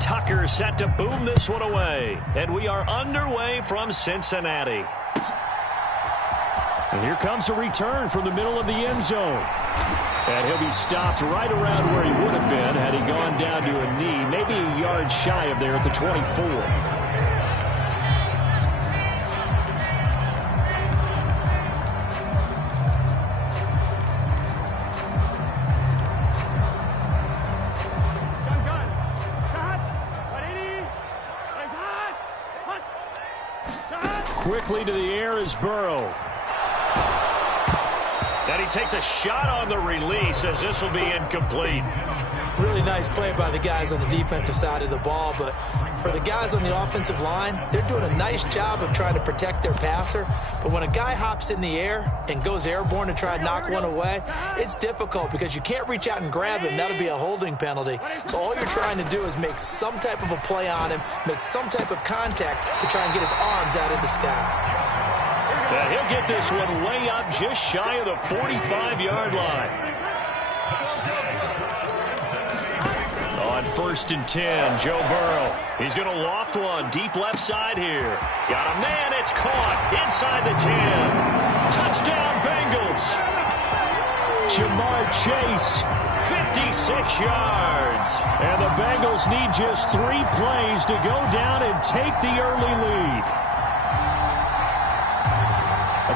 Tucker set to boom this one away. And we are underway from Cincinnati. And here comes a return from the middle of the end zone. And he'll be stopped right around where he would have been had he gone down to a knee, maybe a yard shy of there at the 24. Quickly to the air is Burrow. And he takes a shot on the release as this will be incomplete. Really nice play by the guys on the defensive side of the ball, but for the guys on the offensive line, they're doing a nice job of trying to protect their passer. But when a guy hops in the air and goes airborne to try and knock one away, it's difficult because you can't reach out and grab him. That'll be a holding penalty. So all you're trying to do is make some type of a play on him, make some type of contact to try and get his arms out of the sky. And he'll get this one way up just shy of the 45-yard line. On 1st and 10, Joe Burrow. He's going to loft one deep left side here. Got a man, it's caught inside the 10. Touchdown, Bengals. Jamar Chase, 56 yards. And the Bengals need just 3 plays to go down and take the early lead.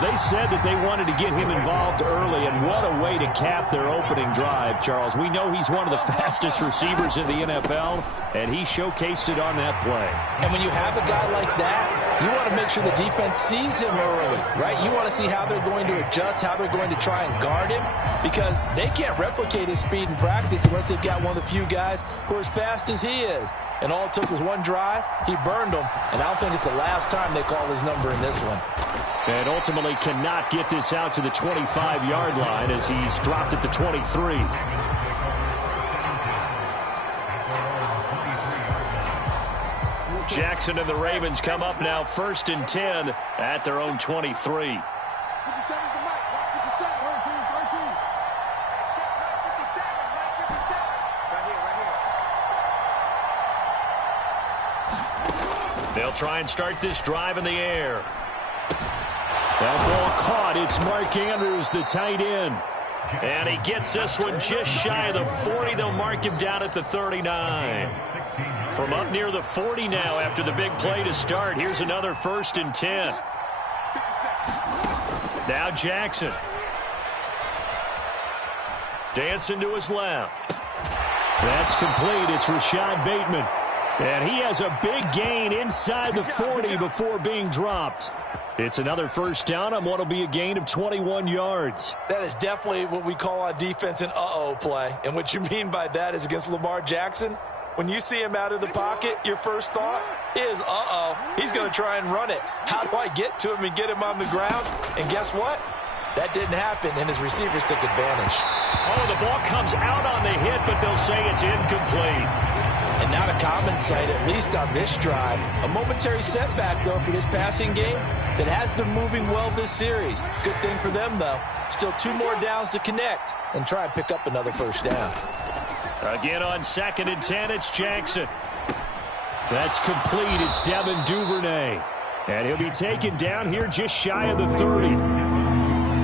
They said that they wanted to get him involved early, and what a way to cap their opening drive, Charles. We know he's one of the fastest receivers in the NFL, and he showcased it on that play. And when you have a guy like that, you want to make sure the defense sees him early, right? You want to see how they're going to adjust, how they're going to try and guard him, because they can't replicate his speed in practice unless they've got one of the few guys who are as fast as he is. And all it took was one drive. He burned them, and I don't think it's the last time they call his number in this one. And ultimately cannot get this out to the 25-yard line as he's dropped at the 23. Jackson and the Ravens come up now 1st and 10 at their own 23. They'll try and start this drive in the air. That ball caught. It's Mark Andrews, the tight end. And he gets this one just shy of the 40. They'll mark him down at the 39. From up near the 40 now after the big play to start. Here's another 1st and 10. Now Jackson. Dancing to his left. That's complete. It's Rashad Bateman. And he has a big gain inside the 40 before being dropped. It's another 1st down on what will be a gain of 21 yards. That is definitely what we call on defense an uh-oh play. And what you mean by that is against Lamar Jackson, when you see him out of the pocket, your first thought is, uh-oh, he's going to try and run it. How do I get to him and get him on the ground? And guess what? That didn't happen, and his receivers took advantage. Oh, the ball comes out on the hit, but they'll say it's incomplete. And not a common sight, at least on this drive. A momentary setback, though, for this passing game that has been moving well this series. Good thing for them, though. Still 2 more downs to connect and try and pick up another 1st down. Again on 2nd and 10, it's Jackson. That's complete. It's Devin Duvernay. And he'll be taken down here just shy of the 30.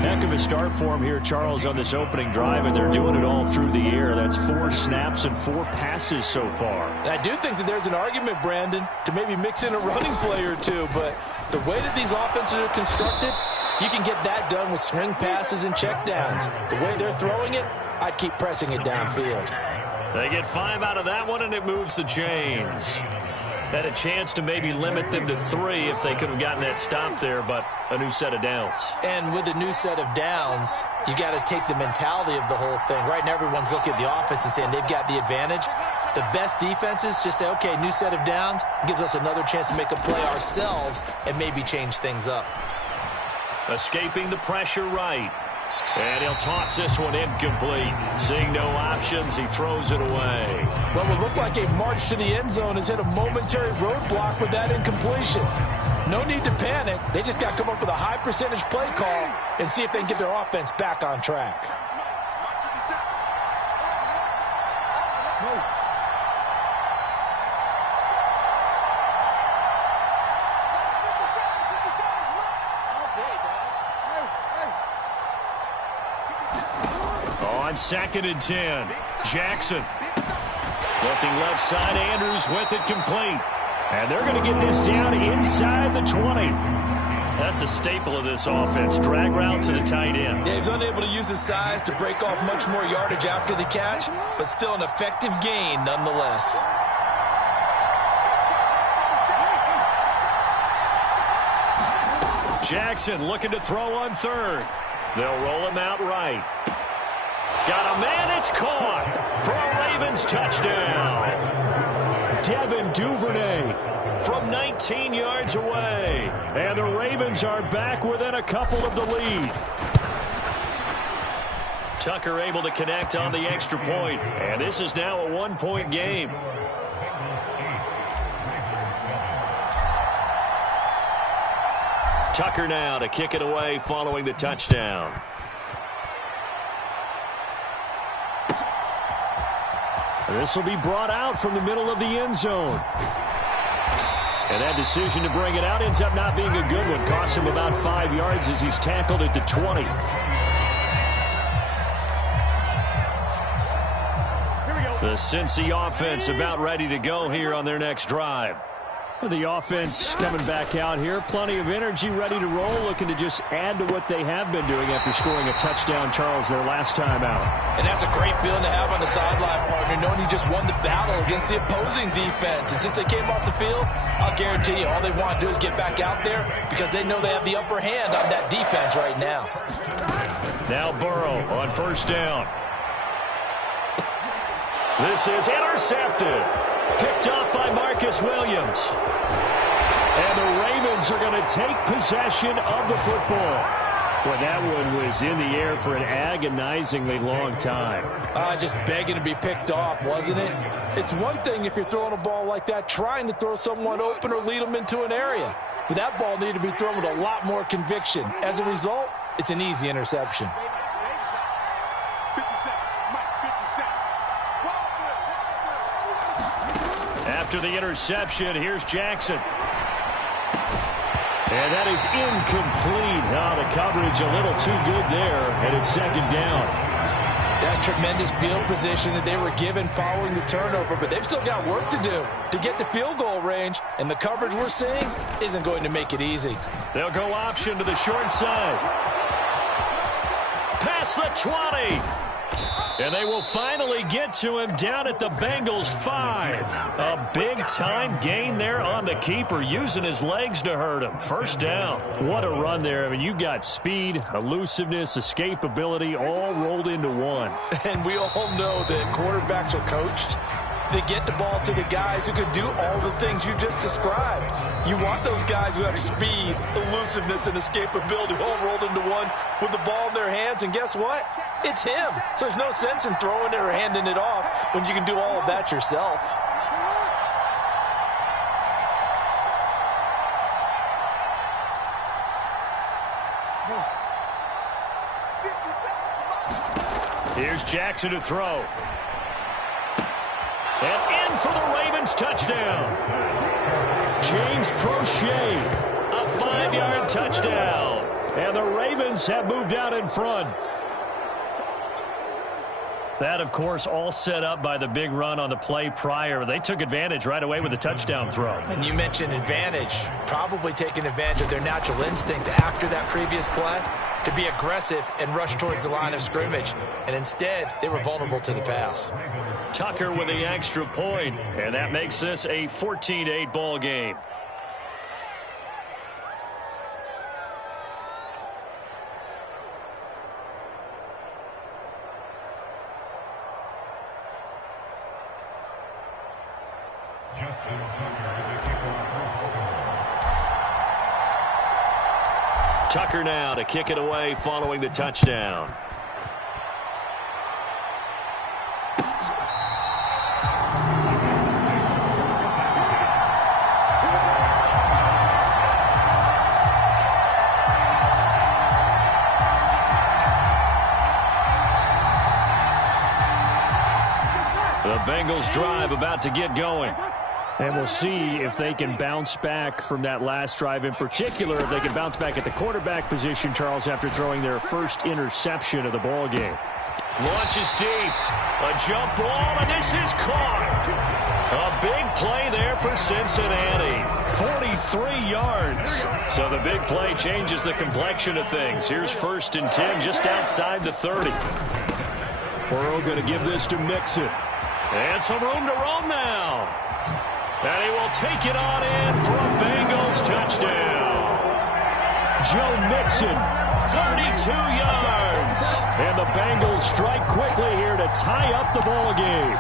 Heck of a start for him here, Charles, on this opening drive, and they're doing it all through the air. That's 4 snaps and 4 passes so far. I do think that there's an argument, Brandon, to maybe mix in a running play or two, but the way that these offenses are constructed, you can get that done with swing passes and checkdowns. The way they're throwing it, I'd keep pressing it downfield. They get 5 out of that one, and it moves the chains. Had a chance to maybe limit them to 3 if they could have gotten that stop there, but a new set of downs. And with a new set of downs, you got to take the mentality of the whole thing. Right now, everyone's looking at the offense and saying they've got the advantage. The best defenses just say, okay, new set of downs, gives us another chance to make a play ourselves and maybe change things up. Escaping the pressure right. And he'll toss this one incomplete. Seeing no options, he throws it away. What would look like a march to the end zone has hit a momentary roadblock with that incompletion. No need to panic. They just got to come up with a high percentage play call and see if they can get their offense back on track. On 2nd and 10, Jackson. Looking left side, Andrews with it complete. And they're going to get this down inside the 20. That's a staple of this offense. Drag route to the tight end. Yeah, he's unable to use his size to break off much more yardage after the catch, but still an effective gain nonetheless. Jackson looking to throw on 3rd. They'll roll him out right. Got a man, it's caught for a Ravens touchdown. Devin Duvernay from 19 yards away. And the Ravens are back within a couple of the lead. Tucker able to connect on the extra point. And this is now a 1-point game. Tucker now to kick it away following the touchdown. This will be brought out from the middle of the end zone. And that decision to bring it out ends up not being a good one. Costs him about 5 yards as he's tackled at the 20. The Cincy offense about ready to go here on their next drive. The offense coming back out here. Plenty of energy, ready to roll, looking to just add to what they have been doing after scoring a touchdown, Charles, their last time out. And that's a great feeling to have on the sideline, partner, knowing you just won the battle against the opposing defense. And since they came off the field, I'll guarantee you all they want to do is get back out there because they know they have the upper hand on that defense right now. Now Burrow on 1st down. This is intercepted. Picked off by Marcus Williams. And the Ravens are going to take possession of the football. Well, that one was in the air for an agonizingly long time. Just begging to be picked off, wasn't it? It's one thing if you're throwing a ball like that, trying to throw someone open or lead them into an area. But that ball needed to be thrown with a lot more conviction. As a result, it's an easy interception. After the interception, here's Jackson. And that is incomplete. Now the coverage a little too good there, and it's 2nd down. That's tremendous field position that they were given following the turnover, but they've still got work to do to get to field goal range, and the coverage we're seeing isn't going to make it easy. They'll go option to the short side. Past the 20. And they will finally get to him down at the Bengals 5. A big-time gain there on the keeper, using his legs to hurt him. 1st down. What a run there. I mean, you got speed, elusiveness, escapability, all rolled into one. And we all know that quarterbacks are coached. They get the ball to the guys who can do all the things you just described. You want those guys who have speed, elusiveness, and escapability all rolled into one with the ball in their hands. And guess what? It's him. So there's no sense in throwing it or handing it off when you can do all of that yourself. Here's Jackson to throw. And in for the Ravens touchdown. James Prochet, a 5-yard touchdown. And the Ravens have moved out in front. That, of course, all set up by the big run on the play prior. They took advantage right away with the touchdown throw. And you mentioned advantage, probably taking advantage of their natural instinct after that previous play to be aggressive and rush towards the line of scrimmage. And instead, they were vulnerable to the pass. Tucker with the extra point, and that makes this a 14-8 ball game. Tucker now to kick it away following the touchdown. The Bengals drive about to get going. And we'll see if they can bounce back from that last drive, in particular, if they can bounce back at the quarterback position, Charles, after throwing their first interception of the ball game. Launches deep. A jump ball, and this is caught. A big play there for Cincinnati. 43 yards. So the big play changes the complexion of things. Here's 1st and 10 just outside the 30. Burrow going to give this to Mixon. And some room to roam now. And he will take it on in for a Bengals touchdown. Joe Mixon, 32 yards. And the Bengals strike quickly here to tie up the ball game.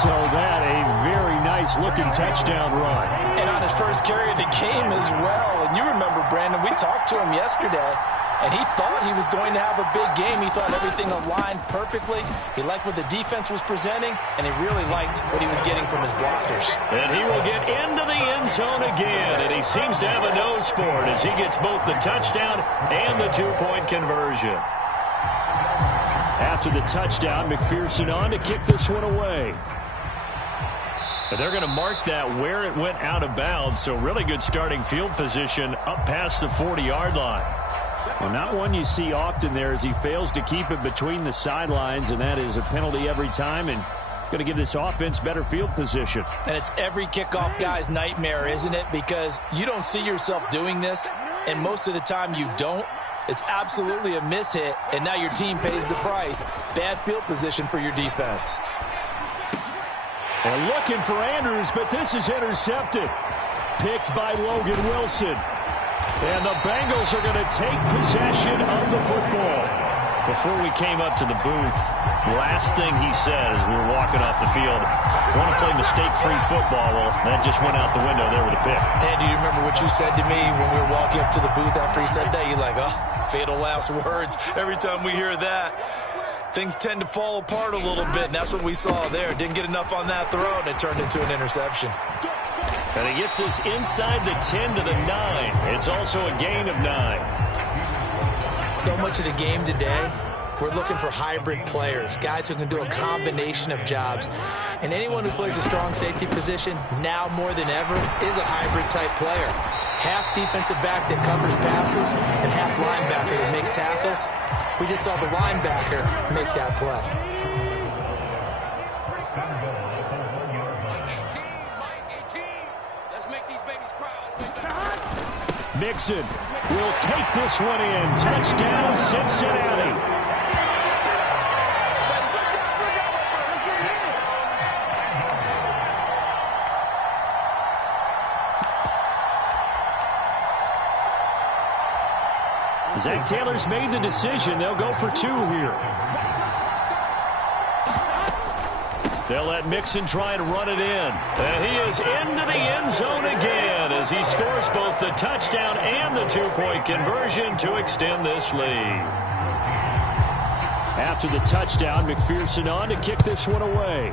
So that a very nice-looking touchdown run. And on his first carry of the game as well. And you remember, Brandon, we talked to him yesterday, and he thought he was going to have a big game. He thought everything aligned perfectly. He liked what the defense was presenting, and he really liked what he was getting from his blockers. And he will get into the end zone again, and he seems to have a nose for it as he gets both the touchdown and the two-point conversion. After the touchdown, McPherson on to kick this one away. They're going to mark that where it went out of bounds, so really good starting field position up past the 40-yard line. Well, not one you see often there as he fails to keep it between the sidelines, and that is a penalty every time, and going to give this offense better field position. And it's every kickoff guy's nightmare, isn't it? Because you don't see yourself doing this, and most of the time you don't. It's absolutely a miss-hit, and now your team pays the price. Bad field position for your defense. And looking for Andrews, but this is intercepted. Picked by Logan Wilson. And the Bengals are going to take possession of the football. Before we came up to the booth, last thing he said as we were walking off the field, want to play mistake-free football. Well, that just went out the window there with a pick. And do you remember what you said to me when we were walking up to the booth after he said that? You're like, oh, fatal last words. Every time we hear that, things tend to fall apart a little bit, and that's what we saw there. Didn't get enough on that throw, and it turned into an interception. And he gets this inside the 10 to the 9. It's also a gain of 9. So much of the game today, we're looking for hybrid players, guys who can do a combination of jobs. And anyone who plays a strong safety position, now more than ever, is a hybrid-type player. Half defensive back that covers passes and half linebacker that makes tackles. We just saw the linebacker make that play. Mixon will take this one in. Touchdown, Cincinnati. Zach Taylor's made the decision. They'll go for 2 here. They'll let Mixon try and run it in. And he is into the end zone again as he scores both the touchdown and the two-point conversion to extend this lead. After the touchdown, McPherson on to kick this one away.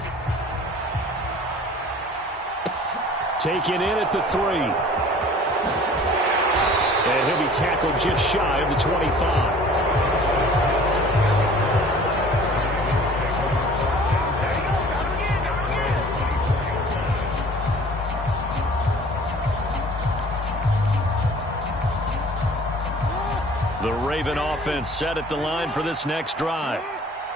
Taken in at the 3. And he'll be tackled just shy of the 25. The Raven offense set at the line for this next drive.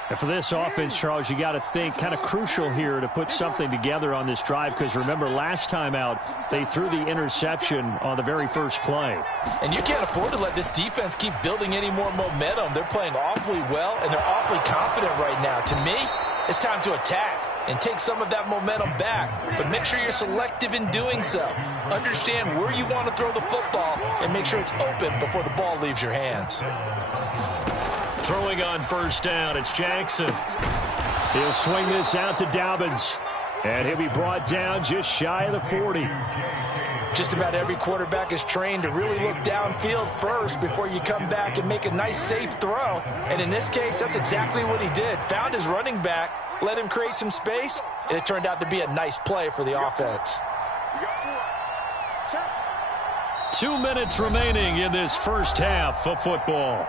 And for this offense, Charles, you got to think kind of crucial here to put something together on this drive, because remember last time out they threw the interception on the very first play. And you can't afford to let this defense keep building any more momentum. They're playing awfully well, and they're awfully confident right now. To me, it's time to attack and take some of that momentum back. But make sure you're selective in doing so. Understand where you want to throw the football and make sure it's open before the ball leaves your hands. Throwing on first down, it's Jackson. He'll swing this out to Dobbins. And he'll be brought down just shy of the 40. Just about every quarterback is trained to really look downfield first before you come back and make a nice, safe throw. And in this case, that's exactly what he did. Found his running back, let him create some space, and it turned out to be a nice play for the offense. 2 minutes remaining in this first half of football.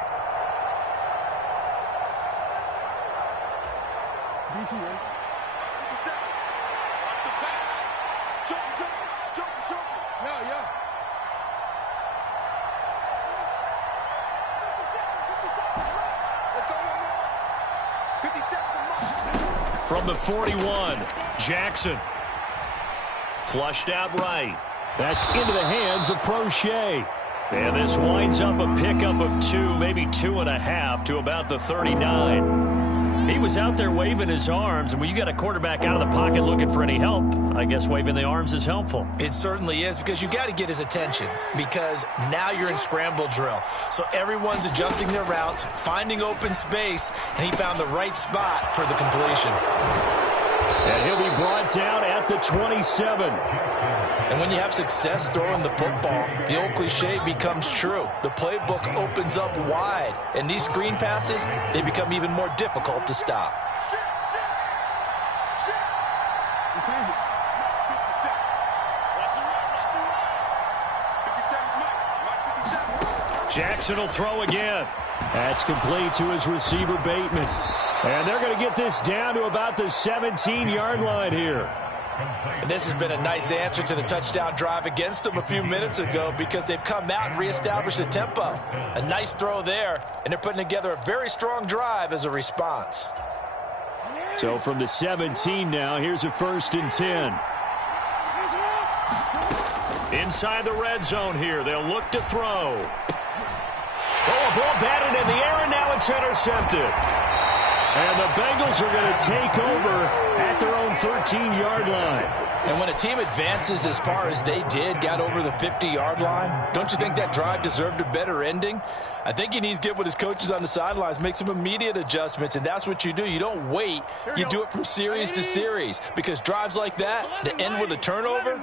From the 41, Jackson. Flushed out right. That's into the hands of Prochet. And this winds up a pickup of 2, maybe 2.5 to about the 39. He was out there waving his arms, and when you got a quarterback out of the pocket looking for any help, I guess waving the arms is helpful. It certainly is, because you got to get his attention, because now you're in scramble drill. So everyone's adjusting their routes, finding open space, and he found the right spot for the completion. And he'll be brought down at the 27. And when you have success throwing the football, the old cliche becomes true. The playbook opens up wide, and these screen passes, they become even more difficult to stop. Jackson will throw again. That's complete to his receiver, Bateman. And they're going to get this down to about the 17-yard line here. And this has been a nice answer to the touchdown drive against them a few minutes ago, because they've come out and reestablished the tempo. A nice throw there, and they're putting together a very strong drive as a response. So from the 17 now, here's a 1st and 10. Inside the red zone here, they'll look to throw. Oh, a ball batted in the air, and now it's intercepted. And the Bengals are going to take over at their own 13-yard line. And when a team advances as far as they did, got over the 50-yard line, don't you think that drive deserved a better ending? I think he needs to get with his coaches on the sidelines, make some immediate adjustments, and that's what you do. You don't wait. You do it from series to series, because drives like that, that end with a turnover,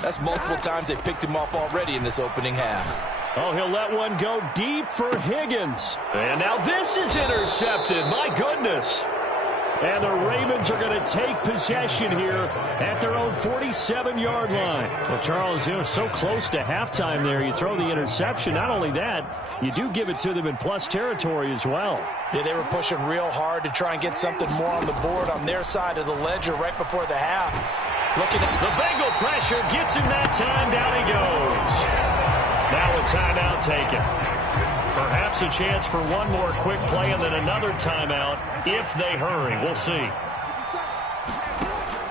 that's multiple times they picked him off already in this opening half. Oh, he'll let one go deep for Higgins. And now this is intercepted. My goodness. And the Ravens are going to take possession here at their own 47-yard line. Well, Charles, so close to halftime there. You throw the interception. Not only that, you do give it to them in plus territory as well. Yeah, they were pushing real hard to try and get something more on the board on their side of the ledger right before the half. Looking at the Bengal pressure, gets him that time. Down he goes. Now a timeout taken. Perhaps a chance for one more quick play and then another timeout if they hurry. We'll see.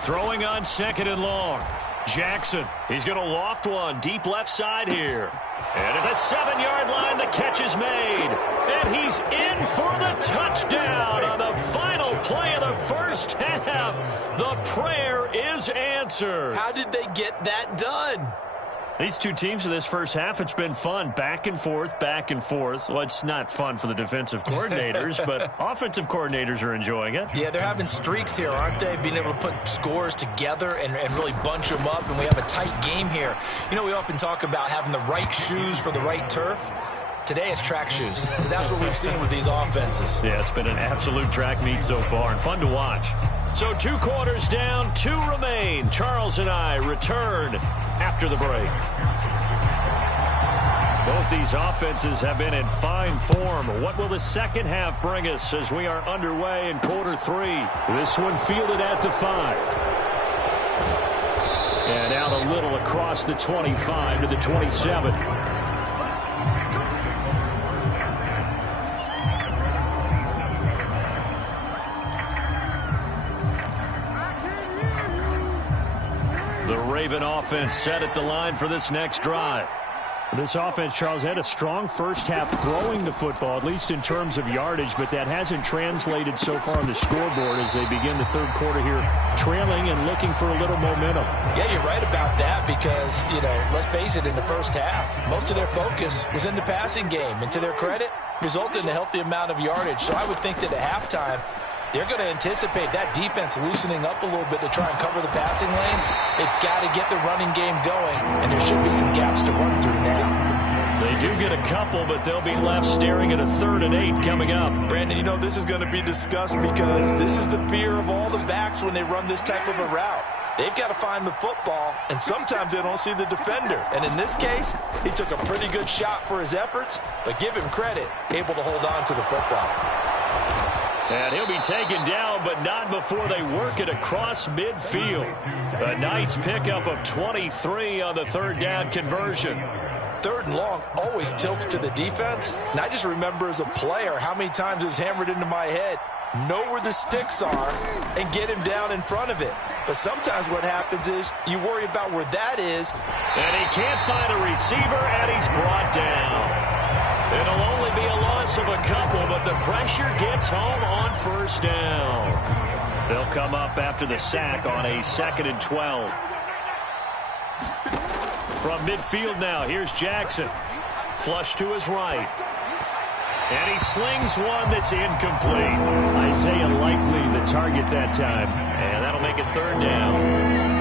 Throwing on 2nd and long. Jackson, he's going to loft one deep left side here. And at the 7-yard line, the catch is made. And he's in for the touchdown on the final play of the first half. The prayer is answered. How did they get that done? These two teams in this first half, it's been fun. Back and forth, back and forth. Well, it's not fun for the defensive coordinators, but offensive coordinators are enjoying it. Yeah, they're having streaks here, aren't they? Being able to put scores together and really bunch them up, and we have a tight game here. You know, we often talk about having the right shoes for the right turf. Today it's track shoes, because that's what we've seen with these offenses. Yeah, it's been an absolute track meet so far, and fun to watch. So 2 quarters down, 2 remain. Charles and I return after the break. Both these offenses have been in fine form. What will the second half bring us as we are underway in quarter 3? This one fielded at the 5. And out a little across the 25 to the 27. The Raven offense set at the line for this next drive. This offense, Charles, had a strong first half throwing the football, at least in terms of yardage, but that hasn't translated so far on the scoreboard as they begin the third quarter here, trailing and looking for a little momentum. Yeah, you're right about that because, let's face it, in the first half, most of their focus was in the passing game, and to their credit, resulted in a healthy amount of yardage. So I would think that at halftime, they're going to anticipate that defense loosening up a little bit to try and cover the passing lanes. They've got to get the running game going, and there should be some gaps to run through now. They do get a couple, but they'll be left staring at a 3rd and 8 coming up. Brandon, this is going to be discussed because this is the fear of all the backs when they run this type of a route. They've got to find the football, and sometimes they don't see the defender. And in this case, he took a pretty good shot for his efforts, but give him credit, able to hold on to the football. And he'll be taken down, but not before they work it across midfield. A nice pickup of 23 on the 3rd down conversion. 3rd and long always tilts to the defense. And I just remember as a player how many times it was hammered into my head. know where the sticks are, and get him down in front of it. But sometimes what happens is you worry about where that is. And he can't find a receiver, and he's brought down. It'll only be a loss of a couple, but the pressure gets home on first down. They'll come up after the sack on a 2nd and 12. From midfield now, here's Jackson. Flush to his right. And he slings one that's incomplete. Isaiah likely the target that time. And that'll make it 3rd down.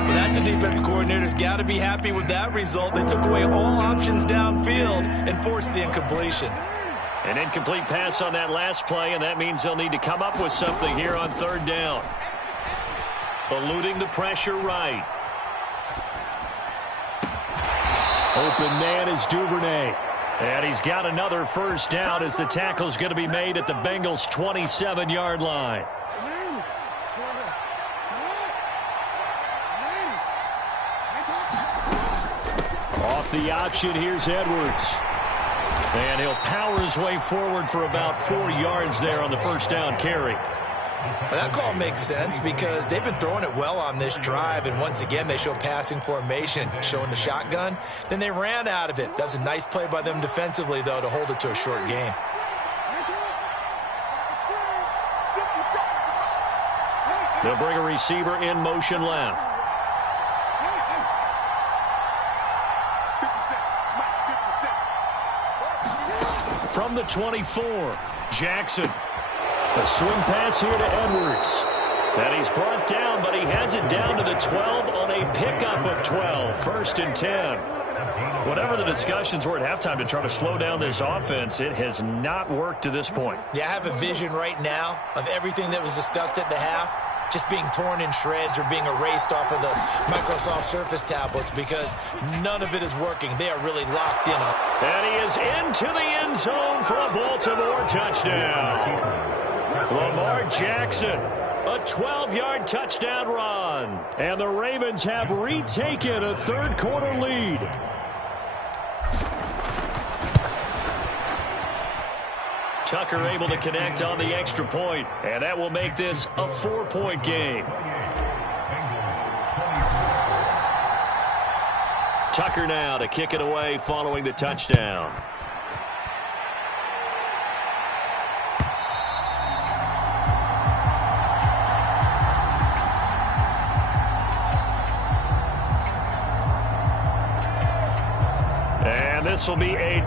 Well, that's a defense coordinator's got to be happy with that result. They took away all options downfield and forced the incompletion. An incomplete pass on that last play, and that means they'll need to come up with something here on 3rd down. Eluding the pressure right. Open man is Duvernay. And he's got another first down as the tackle's going to be made at the Bengals' 27-yard line. Off the option, here's Edwards. And he'll power his way forward for about 4 yards there on the first down carry. Well, that call makes sense because they've been throwing it well on this drive, and once again they show passing formation, showing the shotgun. Then they ran out of it. That's a nice play by them defensively, though, to hold it to a short game. They'll bring a receiver in motion left. From the 24, Jackson. A swing pass here to Edwards. And he's brought down, but he has it down to the 12 on a pickup of 12. 1st and 10. Whatever the discussions were at halftime to try to slow down this offense, it has not worked to this point. Yeah, I have a vision right now of everything that was discussed at the half just being torn in shreds or being erased off of the Microsoft Surface tablets because none of it is working. They are really locked in on it. And he is into the end zone for a Baltimore touchdown. Lamar Jackson, a 12-yard touchdown run. And the Ravens have retaken a 3rd quarter lead. Tucker able to connect on the extra point, and that will make this a 4-point game. Tucker now to kick it away following the touchdown. And this will be a